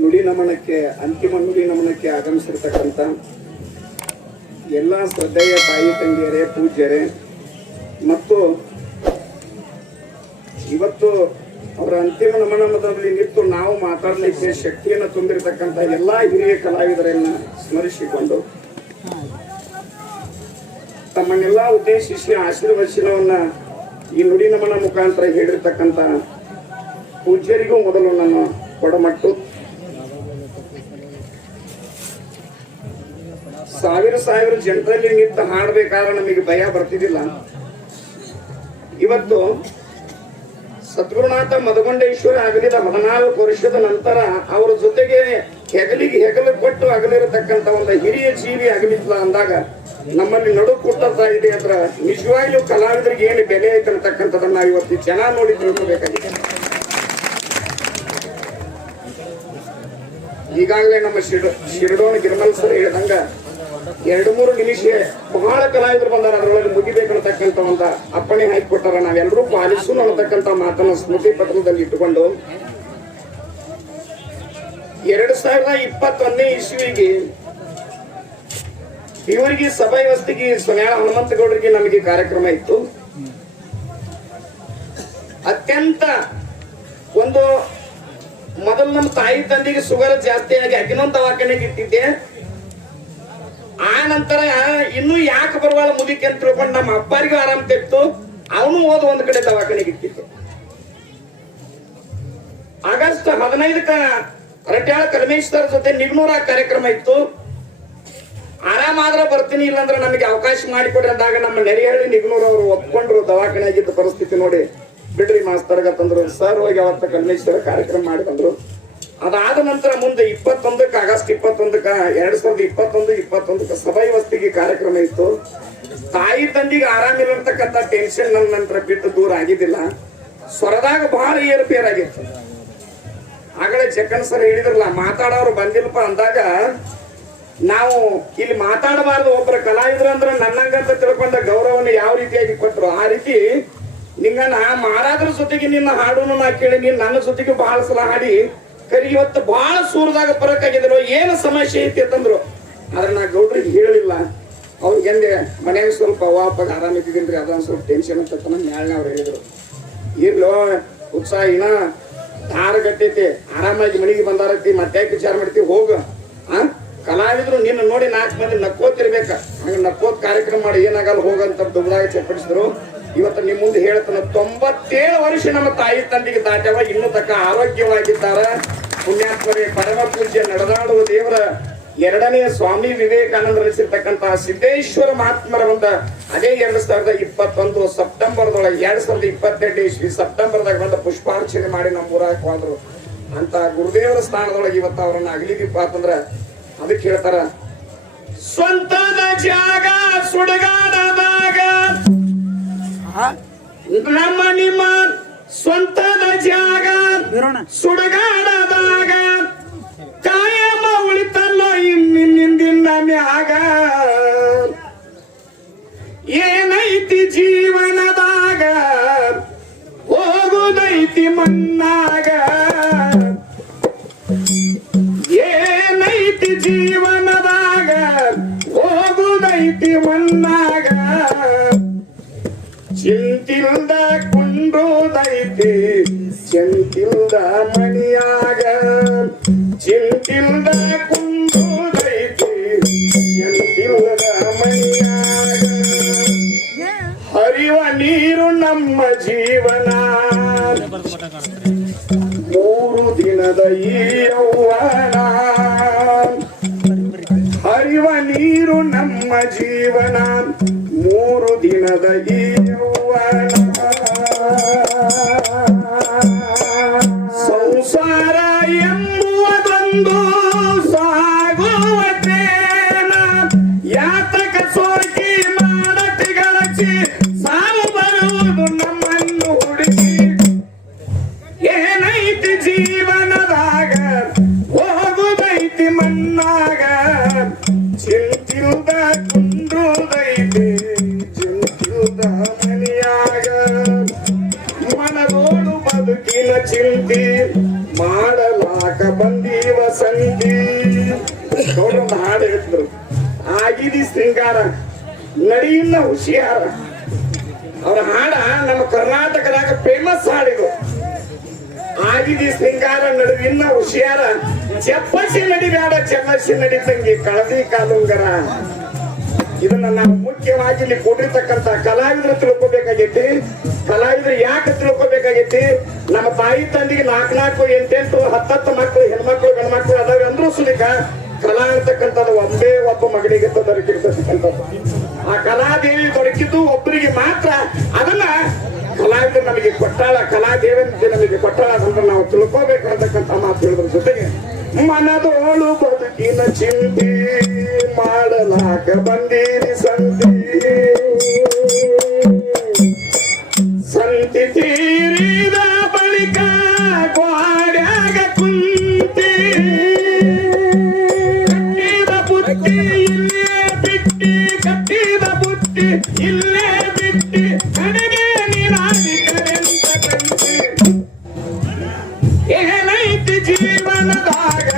ನುಡಿ ನಮನಕ್ಕೆ ಅಂತಿಮ ನುಡಿ ನಮನಕ್ಕೆ ಆಗಮಿಸಿರ್ತಕ್ಕಂಥ ಎಲ್ಲ ಶ್ರದ್ಧೆಯ ತಾಯಿ ತಂಗಿಯರೇ, ಪೂಜ್ಯರೇ ಮತ್ತು ಇವತ್ತು ಅವರ ಅಂತಿಮ ನಮನದಲ್ಲಿ ನಿಂತು ನಾವು ಮಾತಾಡಲಿಕ್ಕೆ ಶಕ್ತಿಯನ್ನು ತುಂಬಿರತಕ್ಕಂಥ ಎಲ್ಲಾ ಹಿರಿಯ ಕಲಾವಿದರನ್ನ ಸ್ಮರಿಸಿಕೊಂಡು ತಮ್ಮನ್ನೆಲ್ಲ ಉದ್ದೇಶಿಸಿ ಆಶೀರ್ವಚನವನ್ನ ಈ ನುಡಿ ನಮನ ಮುಖಾಂತರ ಹೇಳಿರ್ತಕ್ಕಂಥ ಪೂಜ್ಯರಿಗೂ ಮೊದಲು ನನ್ನ ಕೊಡಮಟ್ಟು. ಸಾವಿರ ಜನರಲ್ಲಿ ನಿಂತು ಹಾಡಬೇಕಾದ್ರೆ ನಮಗೆ ಭಯ ಬರ್ತಿದ್ದಿಲ್ಲ. ಇವತ್ತು ಸದ್ಗುರುನಾಥ ಮದಗೊಂಡೇಶ್ವರ ಅಗಲಿದ 14 ವರ್ಷದ ನಂತರ ಅವರ ಜೊತೆಗೆ ಹೆಗಲಿಗೆ ಹೆಗಲು ಕೊಟ್ಟು ಅಗಲಿರತಕ್ಕಂಥ ಒಂದು ಹಿರಿಯ ಜೀವಿ ಅಗಲಿಲ್ಲ ಅಂದಾಗ ನಮ್ಮಲ್ಲಿ ನಡು ಕುಟ್ಟತಾ ಇದೆ ಅಂದ್ರೆ ನಿಜವಾಗ್ಲೂ ಕಲಾವಿದರಿಗೆ ಏನು ಬೆಲೆ ಐತೆ ಅಂತಕ್ಕಂಥದನ್ನ ನಾವು ಇವತ್ತು ಜನ ನೋಡಿ ತಿಳ್ಕೋಬೇಕಾಗಿದೆ. ಈಗಾಗಲೇ ನಮ್ಮ ಶಿರಡೋಣ ಗಿರ್ಮಲ್ ಸರ್ ಹೇಳಿದಂಗ 2-3 ನಿಮಿಷ ಬಹಳ ಕಲಾವಿದರು ಬಂದಾರ, ಅದರೊಳಗೆ ಮುಗಿಬೇಕನ್ನತಕ್ಕಂಥ ಒಂದು ಅಪ್ಪಣೆ ಹಾಕಿಕೊಟ್ಟಾರ. ನಾವೆಲ್ಲರೂ ಪಾಲಿಸು ಅನ್ನತಕ್ಕಂಥ ಮಾತನ್ನ ಸ್ಮೃತಿ ಪತ್ರದಲ್ಲಿ ಇಟ್ಟುಕೊಂಡು 2021ನೇ ಇಸ್ವಿಗೆ ಇವರಿಗೆ ಸಭಾ ವಸ್ತಿಗೆ ಸೊನ್ಯಾಳ ಹನುಮಂತಗೌಡರಿಗೆ ನಮಗೆ ಕಾರ್ಯಕ್ರಮ ಇತ್ತು. ಅತ್ಯಂತ ಒಂದು ಮೊದಲು ನಮ್ಮ ತಾಯಿ ತಂದೆಗೆ ಶುಗರ್ ಜಾಸ್ತಿ ಆಗಿ ಅಗಿನೊಂದು ದವಾಖಾನೆಗೆ ಇಟ್ಟಿದ್ದೆ. ಆ ನಂತರ ಇನ್ನು ಯಾಕೆ ಬರುವಾಳ ಮುದಿಕೆ ಅಂತ ತಿಳ್ಕೊಂಡು ನಮ್ಮ ಅಪ್ಪರಿಗೂ ಆರಾಮ್ ತೆತ್ತು, ಅವನು ಓದ್ ಒಂದ್ ಕಡೆ ದವಾಖಾನೆಗೆ ಇಟ್ಟಿತ್ತು. ಆಗಸ್ಟ್ 15ಕ್ಕೆ ರಟ್ಯಾಳ ಕಲ್ಮೇಶ್ವರ ಜೊತೆ ನಿಗ್ನೂರ ಕಾರ್ಯಕ್ರಮ ಇತ್ತು. ಆರಾಮಾದ್ರೆ ಬರ್ತೀನಿ, ಇಲ್ಲಾಂದ್ರೆ ನಮಗೆ ಅವಕಾಶ ಮಾಡಿಕೊಡ್ರಿ ಅಂದಾಗ ನಮ್ಮ ನೆರೆಹಳ್ಳಿ ನಿಗ್ನೂರ್ ಅವರು ಒಪ್ಕೊಂಡ್ರು. ದವಾಖಾನೆ ಆಗಿದ್ದ ಪರಿಸ್ಥಿತಿ ನೋಡಿ ಬಿಡ್ರಿ ಮಾಸ್ತರ್ಗ ತಂದ್ರು. ಸರ್ ಹೋಗಿ ಅವತ್ತ ಕಲ್ಮೇಶ್ವರ ಕಾರ್ಯಕ್ರಮ ಮಾಡಿ ಬಂದ್ರು. ಅದಾದ ನಂತರ ಮುಂದೆ 21ಕ್ಕೆ ಆಗಸ್ಟ್ 21ಕ್ಕೆ 2021ಕ್ಕೆ ಸಭಾ ವಸ್ತಿಗೆ ಕಾರ್ಯಕ್ರಮ ಇತ್ತು. ತಾಯಿ ತಂದಿಗೆ ಆರಾಮಿಲ್ಲತಕ್ಕಂಥ ಟೆನ್ಷನ್ ನನ್ನ ನಂತರ ಬಿಟ್ಟು ದೂರ ಆಗಿದ್ದಿಲ್ಲ. ಸ್ವರದಾಗ ಬಹಳ ಏರುಪೇರಾಗಿತ್ತು. ಆಗಲೇ ಜಕ್ಕನ್ ಸರ್ ಹೇಳಿದ್ರಲ್ಲ, ಮಾತಾಡೋರು ಬಂದಿಲ್ಲಪ್ಪ ಅಂದಾಗ ನಾವು ಇಲ್ಲಿ ಮಾತಾಡಬಾರ್ದು. ಒಬ್ಬರ ಕಲಾವಿದ್ರ ಅಂದ್ರೆ ನನ್ನಂಗಂತ ತಿಳ್ಕೊಂಡ ಗೌರವನ ಯಾವ ರೀತಿಯಾಗಿ ಕೊಟ್ಟರು ಆ ರೀತಿ ನಿಂಗ ನಾ ಮಾರಾದ್ರ ಜೊತೆಗೆ ನಿನ್ನ ಹಾಡುನು ನಾ ಕೇಳಿ, ನೀನ್ ನನ್ನ ಜೊತೆಗೆ ಬಹಳ ಸಲ ಹಾಡಿ ಕರಿ. ಇವತ್ತು ಬಹಳ ಸೂರದಾಗ ಬರಕಾಗಿದ್ರು, ಏನು ಸಮಸ್ಯೆ ಐತಿ ಅಂತಂದ್ರು. ಆದ್ರೆ ನಾ ಗೌಡ್ರಿಗೆ ಹೇಳಿಲ್ಲ. ಅವ್ರಿಗೆಂದೆ ಮನೆಯಾಗ ಸ್ವಲ್ಪ ಅವಾಪಾಗ ಆರಾಮಿದ್ದೀನ್ರಿ, ಅದೊಂದು ಸ್ವಲ್ಪ ಟೆನ್ಷನ್ ಅಂತ ನ್ಯಾಳನೆ ಅವ್ರು ಹೇಳಿದ್ರು. ಇರ್ಲೋ ಉತ್ಸಾಹ ಇನ್ನ ದಾರಗಟ್ಟೈತಿ, ಆರಾಮಾಗಿ ಮನೆಗೆ ಬಂದಾರತಿ, ಮತ್ತೆ ವಿಚಾರ ಮಾಡ್ತೀವಿ ಹೋಗ. ಕಲಾವಿದ್ರು ನಿನ್ನ ನೋಡಿ 4 ಮಂದಿ ನಕ್ಕೋತಿರ್ಬೇಕ, ಹಂಗ ನಕ್ಕೋತ್ ಕಾರ್ಯಕ್ರಮ ಮಾಡಿ ಏನಾಗಲ್ಲ ಹೋಗಂತ ದುಗ್ದಾಗ ಚಪ್ಪಡಿಸಿದ್ರು. ಇವತ್ತು ನಿಮ್ ಮುಂದೆ ಹೇಳ್ತಾನ 97 ವರ್ಷ ನಮ್ಮ ತಾಯಿ ತಂದೆಗೆ ದಾಟ್ಯವ, ಇನ್ನೂ ತಕ್ಕ ಆರೋಗ್ಯವಾಗಿದ್ದಾರ. ಪುಣ್ಯಾತ್ಮರೇ, ಪರಮ ಪೂಜ್ಯ ನಡೆದಾಡುವ ದೇವರ 2ನೇ ಸ್ವಾಮಿ ವಿವೇಕಾನಂದ ರಚಿಸಿರ್ತಕ್ಕಂತಹ ಸಿದ್ದೇಶ್ವರ ಮಹಾತ್ಮರ ಒಂದು ಅದೇ 2021 ಸೆಪ್ಟೆಂಬರ್ದೊಳಗೆ 2022 ಇಸ್ವಿ ಸೆಪ್ಟೆಂಬರ್ದಾಗ ಬಂದ ಪುಷ್ಪಾರ್ಚನೆ ಮಾಡಿ ನಮ್ಮ ಊರಾಗ ಹೋದ್ರು. ಅಂತ ಗುರುದೇವರ ಸ್ಥಾನದೊಳಗೆ ಇವತ್ತು ಅವ್ರನ್ನ ಅಗಲಿದೀಪ ಅಂತಂದ್ರ ಅದಕ್ಕೆ ಹೇಳ್ತಾರ, ಸ್ವಂತದ ಜಾಗ ಸುಡಗಾಡದಾಗ ನಮ್ಮ ನಿಮ್ಮ ಸ್ವಂತದ ಜಾಗ ಸುಡಗಾಡದಾಗ ಕಾಯಮ ಉಳಿತಲ್ಲೋ ಇನ್ನಿಂದಿನ ಮ್ಯಾಗ. ಏನೈತಿ ಜೀವನದಾಗ ಹೋಗುದೈತಿ ಮಣ್ಣಾಗ, ಏನೈತಿ ಜೀವನದಾಗ ಹೋಗುದೈತಿ ಮಣ್ಣಾಗ. ಚಿಂತಿಲ್ದ ಕುಂಡುದೈತಿ ಚಿಂತಿಲ್ದ ಮಣಿಯಾಗ, ಚಿಂತಿಲ್ದ ಕುಂಡುದೈತಿ ಚಿಂತಿಲ್ದ ಮಣಿಯಾಗ. ಹರಿವ ನೀರು ನಮ್ಮ ಜೀವನ, 3 ದಿನದ ಈ ಯೌವನ. ಹರಿವ ನೀರು ನಮ್ಮ ಜೀವನ, 3 ದಿನದ ಈ ಯೌವನ. ಸಂಸಾರ ಎಂಬುವುದೊಂದು ಸಾಗುವ ಟ್ರೇನ, ಯಾತಕ ಸೋಕಿ ಮಾಡತಿ ಗಳಚಿ ಸಾವು ಬರುವುದು ನಮ್ಮನ್ನು ಹುಡುಕಿ. ಏನೈತಿ ಜೀವನದಾಗ ಹೋಗುದೈತಿ ಮಣ್ಣಾಗ, ಚಿಂತಿಲ್ದ ಕುಂಡುದೈತಿ ಚಿಂತಿಲ್ದ ಮನೆಯಾಗ. ಮನಗೋಡು ಬದುಕಿನ ಚಿಂತಿ ಮಾಡಲಾಕ ಬಂದೀವ ಸಂಧಿ ನೋಡೊಂದು ಹಾಡು ಹೇಳಿದ್ರು. ಆಗಿದಿ ಶೃಂಗಾರ ನಡಿಯಿನ್ನ ಹುಷಿಯಾರ. ಅವ್ರ ಹಾಡ ನಮ್ಮ ಕರ್ನಾಟಕದಾಗ ಫೇಮಸ್ ಹಾಡಿದು. ಆಗಿದಿ ಶೃಂಗಾರ ನಡುವಿನ್ನ ಹುಷಿಯಾರ, ಚಪ್ಪಸಿ ನಡಿಬೇಡ ಚೆನ್ನಸಿ ನಡಿತಂಗಿ ಕಳದಿ ಕಾಲುಂಗರ. ಇದನ್ನ ನಾವು ಮುಖ್ಯವಾಗಿ ಇಲ್ಲಿ ಕೂಡಿರ್ತಕ್ಕಂಥ ಕಲಾವಿದರು ತಿಳ್ಕೊಬೇಕಾಗೈತಿ. ಕಲಾವಿದರು ಯಾಕೆ ತಿಳ್ಕೊಬೇಕಾಗೈತಿ? ನಮ್ಮ ತಾಯಿ ತಂದಿಗೆ 4 8 10 ಮಕ್ಕಳು, ಹೆಣ್ಮಕ್ಳು ಗಂಡ್ಮಕ್ಳು ಅದಾವೆ ಅಂದ್ರೂ ಸುಲಿಕ ಕಲಾ ಅಂತಕ್ಕಂಥದ್ದು ಒಬ್ಬ ಮಗಳಿಗೆ ದೊರಕಿರ್ತಕ್ಕಂಥದ್ದು. ಆ ಕಲಾದೇವಿ ದೊರಕಿದ್ದು ಒಬ್ಬರಿಗೆ ಮಾತ್ರ. ಅದನ್ನ ಕಲಾವಿದರು ನಮಗೆ ಕೊಟ್ಟಾಳ, ಕಲಾದೇವಂತೆ ನಮಗೆ ಕೊಟ್ಟಾಳ ಅಂತ ನಾವು ತಿಳ್ಕೋಬೇಕು ಅಂತಕ್ಕಂಥ ಮಾತು ಹೇಳಿದ್ರ ಜೊತೆಗೆ ಮನದೋಳು ಬದುಕಿನ ಚಿಂತಿ ಮಾಡಲಾಕ ಬಂದೀರಿ ಸಂತಿ ತೀರಿದ ಬಳಿಕ ಗ್ವಾಡ್ಯಾಗ ಕುಂತಿ ಕಟ್ಟಿದ ಬುತ್ತಿ ಇಲ್ಲೇ ಬಿಟ್ಟಿ, ಕಟ್ಟಿದ ಬುತ್ತಿ ಇಲ್ಲೇ ಬಿಟ್ಟಿ ಕಡೆಗೆ ನೀರಾಗಿ ಕರೆಂತ ಕಂತಿ. ಏನೈತಿ ಜೀವನದಾಗ